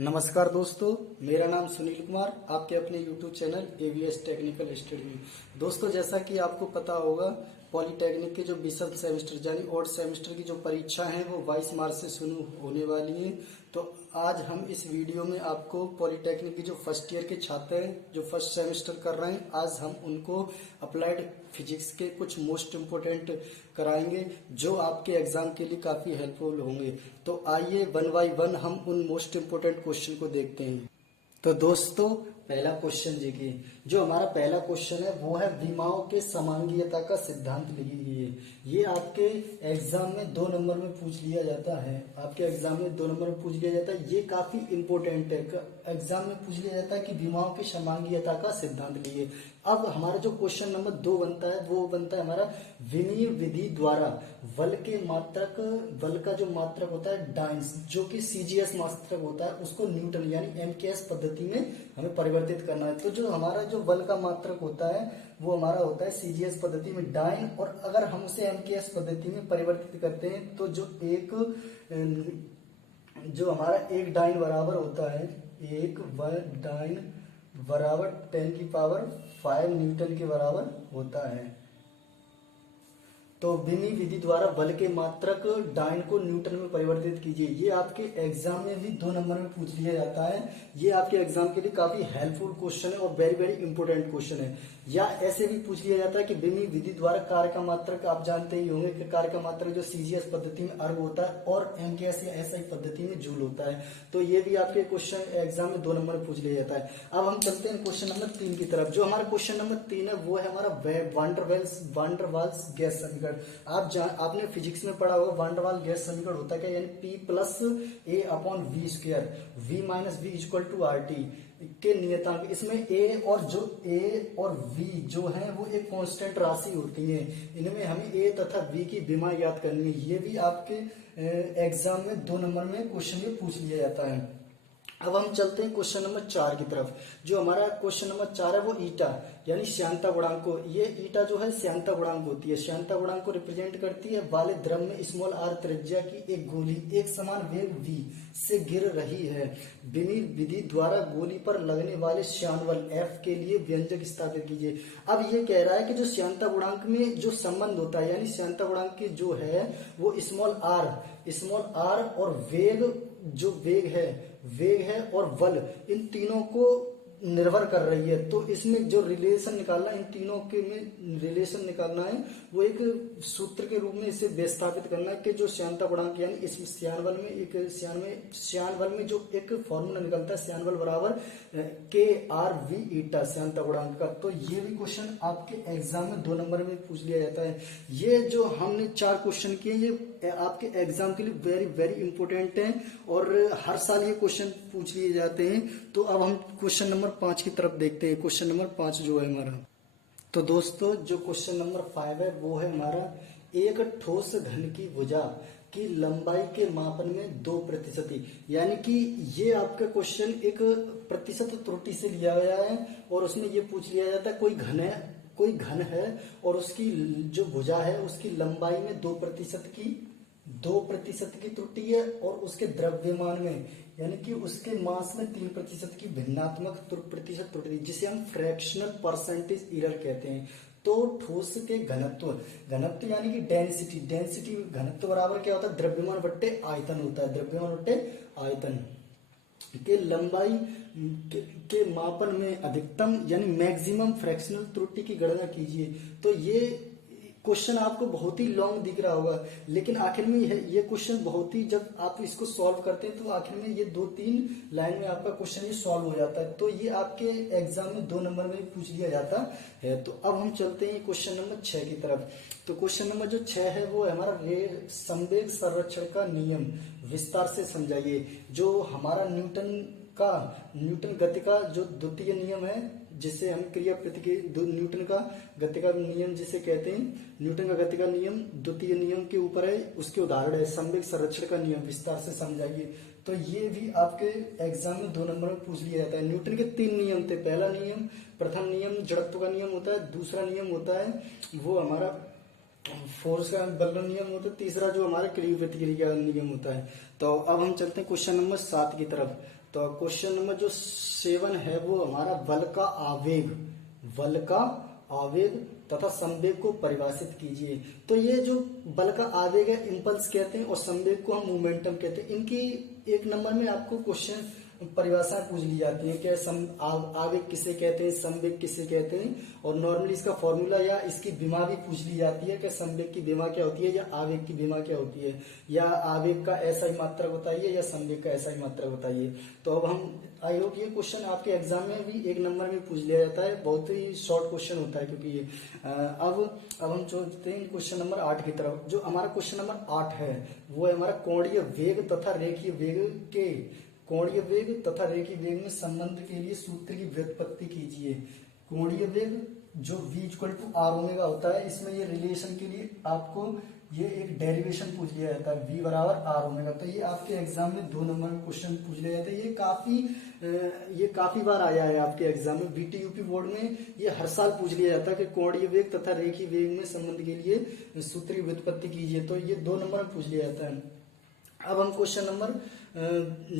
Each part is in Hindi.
नमस्कार दोस्तों, मेरा नाम सुनील कुमार, आपके अपने YouTube channel AVS technical study में। दोस्तों, जैसा कि आपको पता होगा, पॉलीटेक्निक के जो विषम सेमेस्टर यानी ऑड सेमेस्टर की जो परीक्षा है वो 22 मार्च से शुरू होने वाली है। तो आज हम इस वीडियो में आपको पॉलीटेक्निक के जो फर्स्ट ईयर के छात्र हैं जो फर्स्ट सेमेस्टर कर रहे हैं, आज हम उनको अप्लाइड फिजिक्स के कुछ मोस्ट इम्पोर्टेंट कराएंगे जो आपके एग्जाम के लिए काफी हेल्पफुल होंगे। तो आइए वन बाय वन हम उन मोस्ट इम्पोर्टेंट क्वेश्चन को देखते हैं। तो दोस्तों, पहला क्वेश्चन देखिए। जो हमारा पहला क्वेश्चन है वो है विमाओं के समांगीयता का सिद्धांत लिखिए। ये आपके एग्जाम में 2 नंबर में पूछ लिया जाता है। आपके एग्जाम में 2 नंबर में पूछ लिया जाता है। ये काफी इंपोर्टेंट है। एग्जाम में पूछ लिया जाता है कि विमाओं की समांगीयता का सिद्धांत लिखिए। अब हमारा जो क्वेश्चन नंबर 2 बनता है वो बनता है हमारा विमीय विधि द्वारा बल का जो मात्रक होता है डाइन्स, जो कि सीजीएस मात्रक होता है, उसको न्यूटन यानी एमकेएस पद्धति में हमें परिवर्तित करना है। तो जो हमारा जो बल का मात्रक होता है वो हमारा होता है सीजीएस पद्धति में डाइन, और अगर हम उसे एमकेएस पद्धति में परिवर्तित करते हैं तो जो हमारा एक डाइन बराबर होता है, एक डाइन बराबर 10 की पावर 5 न्यूटन के बराबर होता है। तो विमीय विधि द्वारा बल के मात्रक डाइन को न्यूटन में परिवर्तित कीजिए। ये आपके एग्जाम में भी 2 नंबर में पूछ लिया जाता है। ये आपके एग्जाम के लिए काफी हेल्पफुल क्वेश्चन है और वेरी वेरी इंपोर्टेंट क्वेश्चन है। या ऐसे भी पूछ लिया जाता है कि विमीय विधि द्वारा कार्य का मात्रक, आप जानते ही होंगे कि कार्य का मात्रक जो सीजीएस पद्धति में अर्ग होता है और एमकेएस या एसआई पद्धति में जूल होता है। तो ये भी आपके क्वेश्चन एग्जाम में 2 नंबर में पूछ लिया जाता है। अब हम चलते हैं क्वेश्चन नंबर 3 की तरफ। जो हमारा क्वेश्चन नंबर 3 है वो है हमारा वांडरवाल्स गैस समीकरण। आपने फिजिक्स में पढ़ा होगा वांडरवाल गैस समीकरण होता है क्या, यानी P plus A upon V square, V minus V equal to RT के नियतांक। इसमें A और V जो है वो एक कांस्टेंट राशि होती है। इनमें हमें A तथा V की विमा याद करनी है। ये भी आपके एग्जाम में 2 नंबर में क्वेश्चन में पूछ लिया जाता है। अब हम चलते हैं क्वेश्चन नंबर 4 की तरफ। जो हमारा क्वेश्चन नंबर 4 है वो ईटा यानी श्यानता गुणांक को, ये ईटा जो है श्यानता गुणांक होती है। श्यानता गुणांक को रिप्रेजेंट करती है वाले द्रव में स्मॉल r त्रिज्या की एक गोली एक समान वेग v से गिर रही है। विमीय विधि द्वारा गोली पर लगने वाले श्यानबल F के लिए व्यंजक स्थापित कीजिए। अब ये कह रहा है कि जो श्यानता गुणांक में जो संबंध होता है, यानी श्यानता गुणांक की जो है वो स्मॉल r और वेग है और बल, इन तीनों को निर्भर कर रही है। तो इसमें जो रिलेशन निकालना, इन तीनों के में रिलेशन निकालना है, वो एक सूत्र के रूप में इसे विस्थापित करना है कि जो श्यानता गुणांक यानी इस श्यान बल में जो एक फॉर्मूला निकलता है, श्यान बल बराबर KRV ईटा श्यानता गुणांक का। तो ये भी क्वेश्चन आपके एग्जाम में 2 नंबर में पूछ लिया जाता है। ये जो हमने 4 क्वेश्चन किए ये आपके एग्जाम के लिए वेरी वेरी इंपोर्टेंट है और हर साल ये क्वेश्चन पूछ लिए जाते हैं। तो अब हम क्वेश्चन नंबर 5 की तरफ देखते हैं। क्वेश्चन नंबर 5 जो है हमारा, तो दोस्तों जो क्वेश्चन नंबर 5 है वो है हमारा एक ठोस घन की भुजा की लंबाई के मापन में 2%, यानी कि ये आपका क्वेश्चन एक प्रतिशत त्रुटि से लिया गया है और उसमें ये पूछ लिया जाता है कोई घन है और उसकी जो भुजा है उसकी लंबाई में 2% की त्रुटि है और उसके द्रव्यमान में यानी कि उसके मास में 3% की भिन्नात्मक प्रतिशत त्रुटि, जिसे हम फ्रैक्शनल परसेंटेज एरर कहते हैं। तो ठोस के घनत्व यानी कि डेंसिटी घनत्व बराबर क्या होता है, द्रव्यमान बट्टे आयतन होता है। द्रव्यमान बट्टे आयतन के लंबाई के मापन में अधिकतम यानी मैक्सिमम फ्रैक्शनल त्रुटि की गणना कीजिए। तो ये क्वेश्चन आपको बहुत ही लॉन्ग दिख रहा होगा, लेकिन आखिर में ये क्वेश्चन बहुत ही, जब आप इसको सॉल्व करते हैं तो आखिर में ये 2-3 लाइन में आपका क्वेश्चन ये सॉल्व हो जाता है। तो ये आपके एग्जाम में 2 नंबर में पूछ लिया जाता है। तो अब हम चलते हैं क्वेश्चन नंबर 6 की तरफ। तो क्वेश्चन नंबर जो 6 है वो है हमारा संवेग संरक्षण का नियम विस्तार से समझाइए। जो हमारा न्यूटन गति का जो द्वितीय नियम है, जिसे हम क्रिया प्रतिक्रिया, न्यूटन का गति का नियम जिसे कहते हैं, न्यूटन का गति का नियम द्वितीय नियम के ऊपर है, उसके उदाहरण है संवेग संरक्षण का नियम विस्तार से समझाइए। तो ये भी आपके एग्जाम में 2 नंबर में पूछ लिया जाता है। न्यूटन के 3 नियम थे। प्रथम नियम जड़त्व का नियम होता है, दूसरा नियम होता है वो हमारा फोर्स का बल का नियम होता है, तीसरा जो हमारे क्रिया प्रतिक्रिया का नियम होता है। तो अब हम चलते हैं क्वेश्चन नंबर 7 की तरफ। तो क्वेश्चन नंबर जो 7 है वो हमारा बल का आवेग, बल का आवेग तथा संवेग को परिभाषित कीजिए। तो ये जो बल का आवेग है इम्पल्स कहते हैं और संवेग को हम मोमेंटम कहते हैं। इनकी 1 नंबर में आपको क्वेश्चन परिभाषाएं पूछ ली जाती है, क्या आवेग किसे कहते हैं, संवेग किसे कहते हैं, और नॉर्मली इसका फॉर्मूला या इसकी विमा भी पूछ ली जाती है कि संवेग की विमा क्या होती है या आवेग की विमा क्या होती है, या आवेग का ऐसा ही मात्रक बताइए या संवेग का ऐसा ही मात्रक बताइए। तो अब हम आई होप ये क्वेश्चन आपके एग्जाम में भी 1 नंबर में पूछ लिया जाता है, बहुत ही शॉर्ट क्वेश्चन होता है क्योंकि ये अब हम चलते हैं क्वेश्चन नंबर 8 की तरफ। जो हमारा क्वेश्चन नंबर 8 है वो है हमारा कोणीय वेग तथा रेखीय वेग के कोणीय वेग तथा रेखीय वेग में संबंध के लिए सूत्र की व्युत्पत्ति कीजिए। कोणीय वेग जो v equal to R omega होता है, इसमें ये रिलेशन के लिए आपको ये एक डेरिवेशन पूछ लिया जाता है, v बराबर आर ओमेगा। तो ये आपके एग्जाम में 2 नंबर में क्वेश्चन पूछ लिया जाता है। ये काफी बार आया है आपके एग्जाम में, बीटीयूपी बोर्ड में ये हर साल पूछ लिया जाता है कि कोणीय वेग तथा रेखीय वेग में संबंध के लिए सूत्र की व्युत्पत्ति कीजिए। तो ये 2 नंबर में पूछ लिया जाता है। अब हम क्वेश्चन नंबर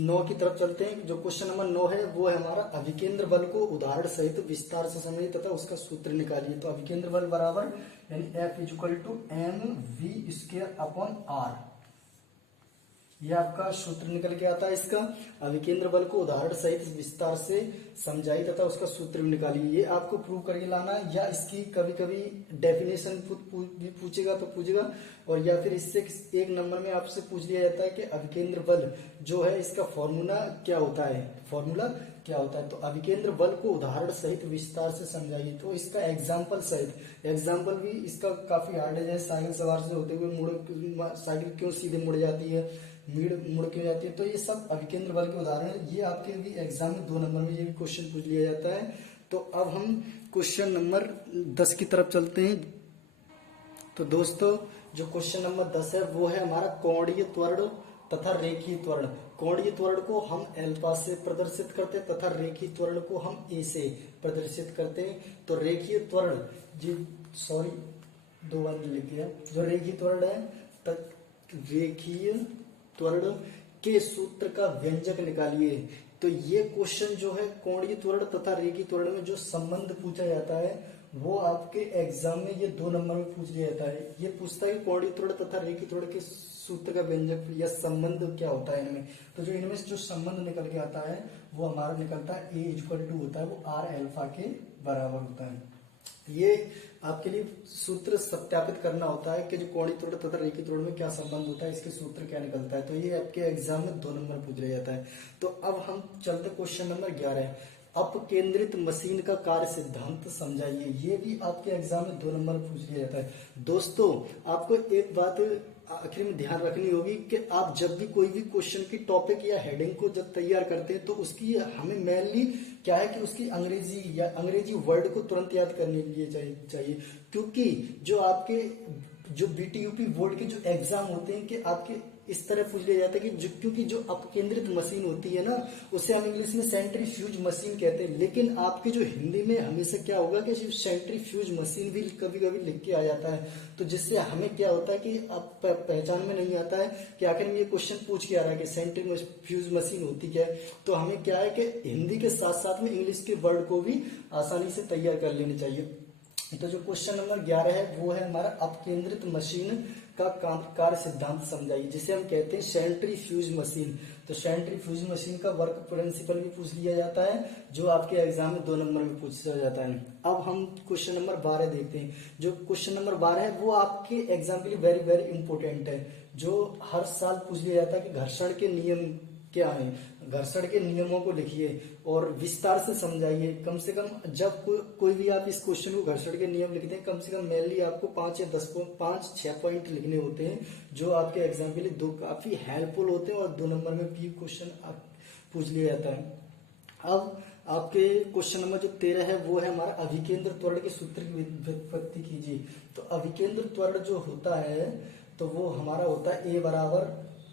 9 की तरफ चलते हैं। जो क्वेश्चन नंबर 9 है वो है हमारा अभिकेंद्र बल को उदाहरण सहित विस्तार से समझिए तथा उसका सूत्र निकालिए। तो अभिकेंद्र बल बराबर यानी F equal to M V square upon R, यह आपका सूत्र निकल के आता है इसका। अभिकेंद्र बल को उदाहरण सहित विस्तार से समझाइए तथा उसका सूत्र निकालिए। ये आपको प्रूव करके लाना है, या इसकी कभी कभी डेफिनेशन भी पूछेगा तो पूछेगा, और या फिर इससे 1 नंबर में आपसे पूछ लिया जाता है कि अभिकेंद्र बल जो है इसका फॉर्मूला क्या होता है, फॉर्मूला क्या होता है। तो अभिकेंद्र बल को उदाहरण सहित विस्तार से समझाइए। तो इसका एग्जाम्पल सहित, एग्जाम्पल भी इसका काफी हार्ड है। जैसे साइकिल सवार से होते हुए साइकिल क्यों सीधे मुड़ जाती है, मुड़ क्यों जाती है, तो ये सब अभिकेंद्र बल के उदाहरण है। ये आपके भी एग्जाम में 2 नंबर में ये भी क्वेश्चन पूछ लिया जाता है। तो अब हम क्वेश्चन नंबर 10 की तरफ चलते हैं। तो दोस्तों जो क्वेश्चन नंबर 10 है वो है हमारा कोणीय त्वरण तथा रेखीय त्वरण। कोणीय त्वरण को हम अल्फा से प्रदर्शित करते हैं तथा रेखीय त्वरण को हम ए से प्रदर्शित करते हैं। तो रेखीय त्वरण जी सॉरी 2 बार लिख दिया। जो रेखीय त्वरण है, रेखीय त्वरण के सूत्र का व्यंजक निकालिए। तो ये क्वेश्चन जो है कोणीय त्वरण तथा रेखीय त्वरण में जो संबंध पूछा जाता है वो आपके एग्जाम में ये 2 नंबर में पूछ लिया जाता है। ये पूछता है कोणीय त्वरण तथा रेखीय त्वरण के सूत्र का व्यंजक या संबंध क्या होता है इनमें। तो जो इनमें जो संबंध निकल के आता है वो हमारा निकलता है ए इक्वल टू होता है वो आर अल्फा के बराबर होता है। ये आपके लिए सूत्र सत्यापित करना होता है कि जो कोणीय त्वरण तथा रेखीय त्वरण में क्या संबंध होता है, इसके सूत्र क्या निकलता है। तो ये आपके एग्जाम में 2 नंबर पूछ लिया जाता है। तो अब हम चलते क्वेश्चन नंबर 11, अपकेंद्रित मशीन का कार्य सिद्धांत समझाइए। ये भी आपके एग्जाम में 2 नंबर पूछ लिया जाता है। दोस्तों आपको एक बात आखिर में ध्यान रखनी होगी कि आप जब भी कोई भी क्वेश्चन की टॉपिक या हेडिंग को जब तैयार करते हैं तो उसकी हमें मेनली क्या है कि उसकी अंग्रेजी वर्ड को तुरंत याद करने के लिए चाहिए, क्योंकि जो आपके जो बीटीयूपी बोर्ड के जो एग्जाम होते हैं कि आपके इस तरह पूछ लिया जाता है कि क्योंकि जो अपकेंद्रित मशीन होती है ना उसे हम इंग्लिश में सेंट्रीफ्यूज मशीन कहते हैं, लेकिन आपके जो हिंदी में हमेशा क्या होगा कि सेंट्रीफ्यूज मशीन भी कभी कभी लिख के आ जाता है। तो जिससे हमें क्या होता है कि आप पहचान में नहीं आता है कि आखिर में ये क्वेश्चन पूछ के आ रहा है कि सेंट्रीफ्यूज मशीन होती क्या है। तो हमें क्या है कि हिंदी के साथ साथ में इंग्लिश के वर्ड को भी आसानी से तैयार कर लेने चाहिए। तो जो क्वेश्चन नंबर 11 है वो है हमारा अपकेंद्रित मशीन का कार्य सिद्धांत समझाइए, जिसे हम कहते हैं सेंट्रीफ्यूज मशीन। तो सेंट्रीफ्यूज मशीन का वर्क प्रिंसिपल भी पूछ लिया जाता है, जो आपके एग्जाम में 2 नंबर में पूछा जाता है। अब हम क्वेश्चन नंबर 12 देखते हैं। जो क्वेश्चन नंबर 12 है वो आपके एग्जाम के लिए वेरी वेरी इंपॉर्टेंट है, जो हर साल पूछ लिया जाता है कि घर्षण के नियम क्या है। घर्षण के नियमों को लिखिए और विस्तार से समझाइए। कम से कम जब कोई भी आप इस क्वेश्चन को घर्षण के नियम लिखते हैं, कम से कम मेनली आपको 5 या 5-6 पॉइंट लिखने होते हैं, जो आपके एग्जाम के लिए काफी हेल्पफुल होते हैं और 2 नंबर में भी क्वेश्चन पूछ लिया जाता है। अब आपके क्वेश्चन नंबर जो 13 है वो है हमारा अभिकेंद्र त्वरण के सूत्र की व्युत्पत्ति कीजिए। तो अभिकेंद्र त्वरण जो होता है तो वो हमारा होता है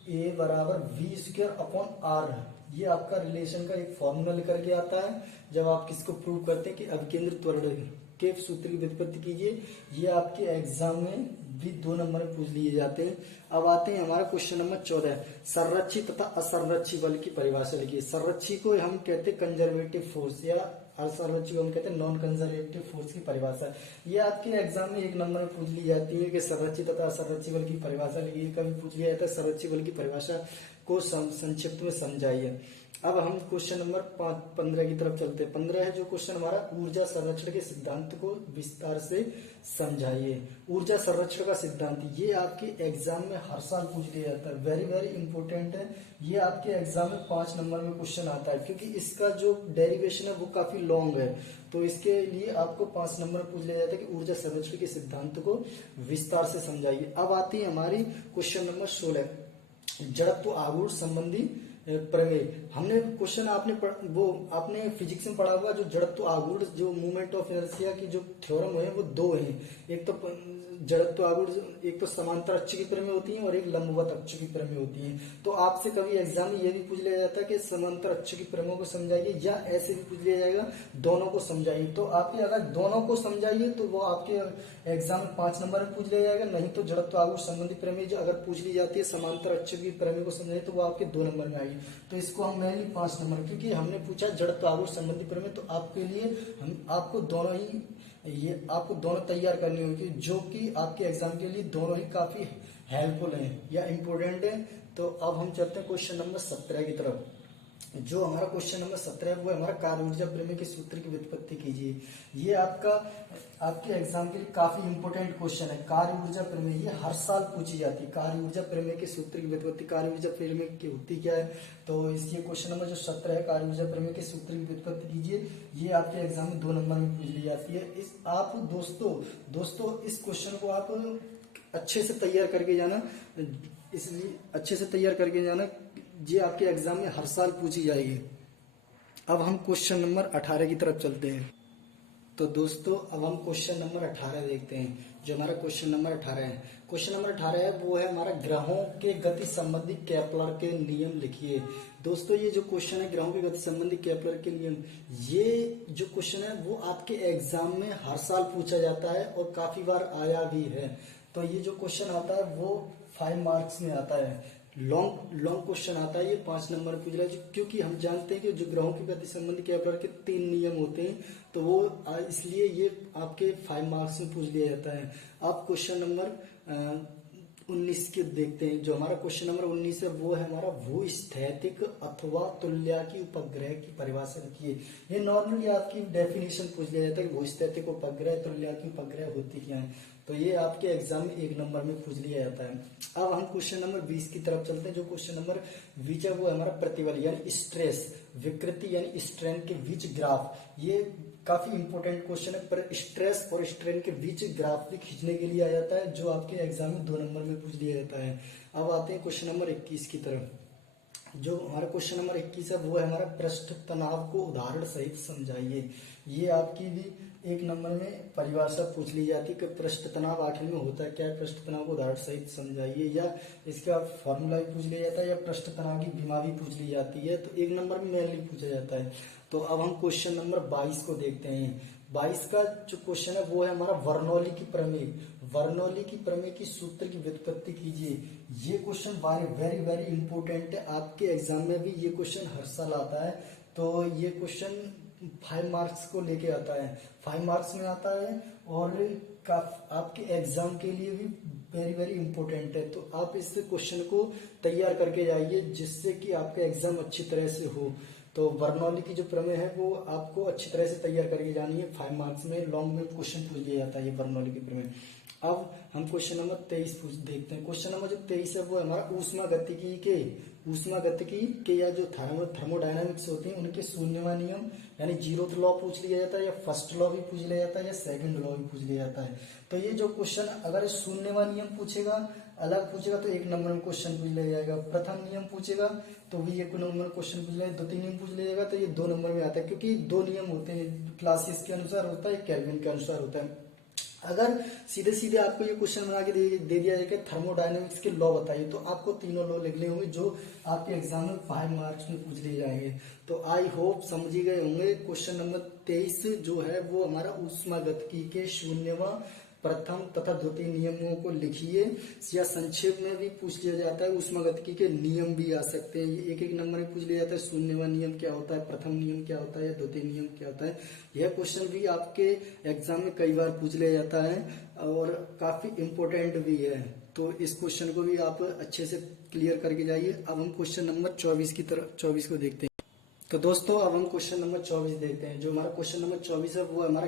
ए बराबर वी स्क्वायर अपॉन आर। ये आपका रिलेशन का एक फॉर्मूला लेकर के आता है जब आप किसको प्रूव करते हैं कि अभिकेंद्र त्वरण के सूत्र की व्युत्पत्ति कीजिए। ये आपके एग्जाम में भी 2 नंबर में पूछ लिए जाते हैं। अब आते हैं हमारा क्वेश्चन नंबर 14, संरक्षी तथा असंरक्षी बल की परिभाषा लिखिए। संरक्षी को हम कहते हैं कंजर्वेटिव फोर्स, या असंरक्षी को हम कहते हैं नॉन कंजर्वेटिव फोर्स की परिभाषा। ये आपके एग्जाम में 1 नंबर में पूछ ली जाती है कि संरक्षी तथा असंरक्षी बल की परिभाषा लिखिए। कभी पूछ लिया जाता है संरक्षी बल की परिभाषा को संक्षिप्त में समझाइए। अब हम क्वेश्चन नंबर 15 की तरफ चलते हैं। 15 है जो क्वेश्चन हमारा, ऊर्जा संरक्षण के सिद्धांत को विस्तार से समझाइए। ऊर्जा संरक्षण का सिद्धांत, ये आपके एग्जाम में हर साल पूछ लिया जाता है, वेरी वेरी इंपॉर्टेंट है। ये आपके एग्जाम में 5 नंबर में क्वेश्चन आता है, क्योंकि इसका जो डेरिवेशन है वो काफी लॉन्ग है, तो इसके लिए आपको 5 नंबर में पूछ लिया जाता है कि ऊर्जा संरक्षण के सिद्धांत को विस्तार से समझाइए। अब आती है हमारी क्वेश्चन नंबर 16, जड़त्व आघूर्ण संबंधी प्रमेय। हमने क्वेश्चन आपने फिजिक्स में पढ़ा हुआ, जो जड़त्व आघूर्ण, जो मूवमेंट ऑफ इनर्शिया की जो थ्योरम है वो 2 हैं। एक तो जड़त्व आघूर्ण, एक तो समांतर अक्ष की प्रमेय होती है और एक लंबवत अक्ष की प्रमेय होती है। तो आपसे कभी एग्जाम में ये भी पूछ लिया जाता है कि समांतर अक्ष की प्रमेय को समझाइए, या ऐसे भी पूछ लिया जाएगा दोनों को समझाइए। तो आपके अगर दोनों को समझाइए तो वो आपके एग्जाम में 5 नंबर में पूछ लिया जाएगा, नहीं तो जड़त्व आघूर्ण संबंधी प्रमेय जो अगर पूछ ली जाती है समांतर अक्ष की प्रमेय को समझाइए तो वो आपके 2 नंबर में आएगी। तो इसको हम मेनली 5 नंबर, क्योंकि हमने पूछा जड़त्व आघूर्ण संबंधी प्रमेय, तो आपके लिए हम आपको दोनों तैयार करनी होगी, जो कि आपके एग्जाम के लिए दोनों ही काफी हेल्पफुल हैं या इम्पोर्टेंट है। तो अब हम चलते हैं क्वेश्चन नंबर 17 की तरफ। जो हमारा क्वेश्चन नंबर 17 है वो हमारा कार्य ऊर्जा प्रमेय के सूत्र की व्युत्पत्ति कीजिए। ये आपके एग्जाम के लिए काफी इंपॉर्टेंट क्वेश्चन है। कार्य ऊर्जा प्रमेय ये हर साल पूछी जाती है। कार्य ऊर्जा प्रमेय के सूत्र की व्युत्पत्ति, कार्य ऊर्जा प्रमेय की होती क्या है, तो इसलिए क्वेश्चन नंबर जो 17 है, कार्य ऊर्जा प्रमेय के सूत्र की व्युत्पत्ति कीजिए, ये आपके एग्जाम में 2 नंबर में पूछ ली जाती है। आप दोस्तों इस क्वेश्चन को आप अच्छे से तैयार करके जाना, इसलिए अच्छे से तैयार करके जाना, ये आपके एग्जाम में हर साल पूछी जाएगी। अब हम क्वेश्चन नंबर 18 की तरफ चलते हैं। तो दोस्तों अब हम क्वेश्चन नंबर 18 देखते हैं। जो हमारा क्वेश्चन नंबर 18 है, क्वेश्चन नंबर 18 है वो है हमारा ग्रहों के गति संबंधी केपलर के नियम लिखिए। दोस्तों ये जो क्वेश्चन है ग्रहों की गति संबंधी केपलर के नियम, ये जो क्वेश्चन है वो आपके एग्जाम में हर साल पूछा जाता है और काफी बार आया भी है। तो ये जो क्वेश्चन आता है वो 5 मार्क्स में आता है, लॉन्ग क्वेश्चन आता है, ये 5 नंबर पूछ रहा है, क्योंकि हम जानते हैं कि जो ग्रहों की गति संबंधी केपलर के 3 नियम होते हैं, तो वो इसलिए ये आपके 5 मार्क्स में पूछ लिया जाता है। आप क्वेश्चन नंबर 19 के देखते हैं। जो हमारा क्वेश्चन नंबर 19 है वो है हमारा भूस्थैतिक अथवा तुल्यकी उपग्रह की परिभाषा लिखिए। ये नॉर्मली आपकी डेफिनेशन पूछ लिया जाता है कि भूस्थैतिक उपग्रह, तुल्यकी उपग्रह होती क्या है, तो ये आपके एग्जाम में 1 नंबर में पूछ लिया जाता है। अब हम क्वेश्चन नंबर 20 की तरफ चलते हैं। जो क्वेश्चन नंबर 20 है वो हमारा प्रतिबल यानी स्ट्रेस, विकृति यानी स्ट्रेन के बीच ग्राफ। ये काफी इंपॉर्टेंट क्वेश्चन है, पर स्ट्रेस और स्ट्रेन के बीच ग्राफ भी खींचने के लिए आ जाता है, जो आपके एग्जाम में 2 नंबर में पूछ लिया जाता है। अब आते हैं क्वेश्चन नंबर 21 की तरफ। जो हमारा क्वेश्चन नंबर 21 है वो है हमारा पृष्ठ तनाव को उदाहरण सहित समझाइए। ये आपकी भी 1 नंबर में परिभाषा पूछ ली जाती है कि पृष्ठ तनाव आखिर में होता है क्या है, पृष्ठ तनाव को उदाहरण सहित समझाइए, या इसका फॉर्मूला भी पूछ लिया जाता है, या पृष्ठ तनाव की बीमा भी पूछ ली जाती है। तो 1 नंबर में मेनली पूछा जाता है। तो अब हम क्वेश्चन नंबर 22 को देखते हैं। 22 का जो क्वेश्चन है वो है हमारा बर्नौली की प्रमेय। बर्नौली की प्रमेय की सूत्र की व्युत्पत्ति कीजिए। ये क्वेश्चन वेरी वेरी इंपॉर्टेंट है, आपके एग्जाम में भी ये क्वेश्चन हर साल आता है। तो ये क्वेश्चन 5 मार्क्स को लेके आता है, 5 मार्क्स में आता है, और आपके एग्जाम के लिए भी वेरी वेरी इंपॉर्टेंट है। तो आप इस क्वेश्चन को तैयार करके जाइए, जिससे कि आपका एग्जाम अच्छी तरह से हो। तो बर्नौली की जो प्रमेय है वो आपको अच्छी तरह से तैयार करके जानी है। 5 मार्क्स में लॉन्ग में क्वेश्चन पूछ लिया जाता है ये बर्नौली की प्रमेय। अब हम क्वेश्चन नंबर 23 देखते हैं। क्वेश्चन नंबर जो 23 है वो हमारा ऊष्मा गतिकी के या जो थर्मोडायनामिक्स होते हैं उनके शून्यवा नियम यानी 0th लॉ पूछ लिया जाता है, या फर्स्ट लॉ भी पूछ लिया जाता है, या सेकंड लॉ भी पूछ लिया जाता है। तो ये जो क्वेश्चन अगर शून्यवा नियम पूछेगा, अलग पूछेगा तो 1 नंबर में क्वेश्चन पूछ लिया जाएगा। प्रथम नियम पूछेगा तो भी 1 नंबर में क्वेश्चन पूछ लिया, द्वितीय नियम पूछ लिया जाएगा तो ये 2 नंबर में आता है, क्योंकि 2 नियम होते हैं, क्लासियस के अनुसार होता है, केल्विन के अनुसार होता है। अगर सीधे सीधे आपको ये क्वेश्चन बना के दे दिया जाए कि थर्मोडायनेमिक्स के लॉ बताइए, तो आपको तीनों लॉ लिखने होंगे जो आपके एग्जाम में 5 मार्क्स में पूछ लिए जाएंगे। तो आई होप समझ ही गए होंगे। क्वेश्चन नंबर 23 जो है वो हमारा ऊष्मागतिकी के शून्यवां, प्रथम तथा द्वितीय नियमों को लिखिए, या संक्षेप में भी पूछ लिया जाता है। ऊष्मागतिकी के नियम भी आ सकते हैं, ये एक एक नंबर में पूछ लिया जाता है। शून्यवां नियम क्या होता है, प्रथम नियम क्या होता है, द्वितीय नियम क्या होता है। यह क्वेश्चन भी आपके एग्जाम में कई बार पूछ लिया जाता है और काफी इंपोर्टेंट भी है। तो इस क्वेश्चन को भी आप अच्छे से क्लियर करके जाइए। अब हम क्वेश्चन नंबर 24 को देखते हैं। तो दोस्तों अब हम क्वेश्चन नंबर 24 देखते हैं। जो हमारा क्वेश्चन नंबर 24 है वो हमारा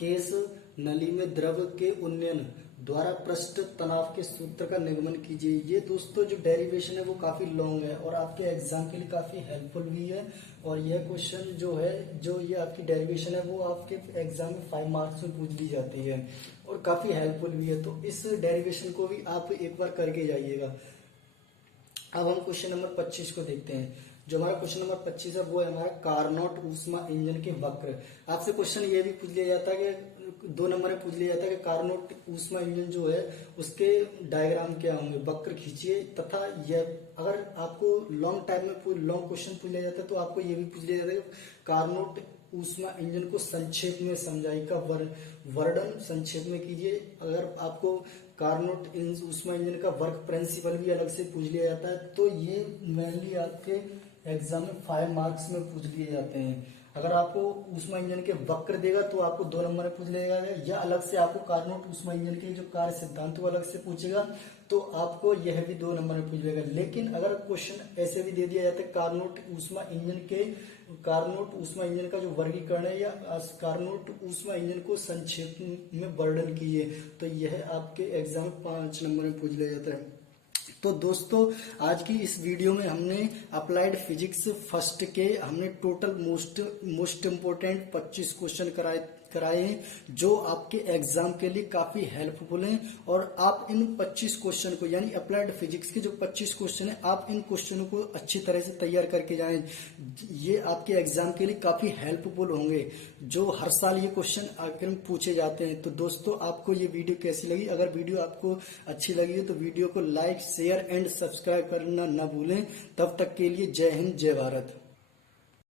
केश नली में द्रव के उन्नयन द्वारा पृष्ठ तनाव के सूत्र का निगमन कीजिए। ये दोस्तों जो डेरिवेशन है वो काफी लॉन्ग है और आपके एग्जाम के लिए काफी हेल्पफुल भी है। और यह क्वेश्चन जो है, जो ये आपकी डेरिवेशन है वो आपके एग्जाम में 5 मार्क्स में पूछ ली जाती है और काफी हेल्पफुल भी है। तो इस डेरिवेशन को भी आप एक बार करके जाइएगा। अब हम क्वेश्चन नंबर 25 को देखते हैं। जो हमारा क्वेश्चन नंबर 25 है वो है हमारा कार्नोट ऊष्मा इंजन के वक्र। आपसे क्वेश्चन ये भी पूछ लिया जाता है कि 2 नंबर में पूछ लिया जाता है कि कार्नोट ऊष्मा इंजन जो है उसके डायग्राम क्या होंगे, वक्र खींचिए। तथा यह अगर आपको लॉन्ग टाइम में लॉन्ग क्वेश्चन पूछ लिया जाता है तो आपको ये भी पूछ लिया जाता है कि कार्नोट ऊष्मा इंजन को संक्षेप में समझाइए का वर्णन संक्षेप में कीजिए। अगर आपको कार्नोट ऊष्मा इंजन का वर्क प्रिंसिपल भी अलग से पूछ लिया जाता है, तो ये मेनली आपके एग्जाम में 5 मार्क्स में पूछ लिए जाते हैं। अगर आपको ऊष्मा इंजन के वक्र देगा तो आपको 2 नंबर में पूछ लिया जाएगा, या अलग से आपको कार्नोट ऊष्मा इंजन के जो कार्य सिद्धांत वो अलग से पूछेगा तो आपको यह भी 2 नंबर में पूछ लेगा। लेकिन अगर क्वेश्चन ऐसे भी दे दिया जाता है कार्नोट ऊष्मा इंजन का जो वर्गीकरण है या कार्नोट ऊष्मा इंजन को संक्षेप में वर्णन कीजिए, तो यह आपके एग्जाम में 5 नंबर में पूछ लिया जाता है। तो दोस्तों आज की इस वीडियो में हमने अप्लाइड फिजिक्स फर्स्ट के हमने टोटल मोस्ट इम्पोर्टेंट 25 क्वेश्चन कराए हैं जो आपके एग्जाम के लिए काफी हेल्पफुल हैं। और आप इन 25 क्वेश्चन को, यानी अप्लाइड फिजिक्स के जो 25 क्वेश्चन है, आप इन क्वेश्चनों को अच्छी तरह से तैयार करके जाएं। ये आपके एग्जाम के लिए काफी हेल्पफुल होंगे, जो हर साल ये क्वेश्चन आखिर में पूछे जाते हैं। तो दोस्तों आपको ये वीडियो कैसी लगी? अगर वीडियो आपको अच्छी लगी हो तो वीडियो को लाइक, शेयर एंड सब्सक्राइब करना ना भूलें। तब तक के लिए जय हिंद, जय भारत।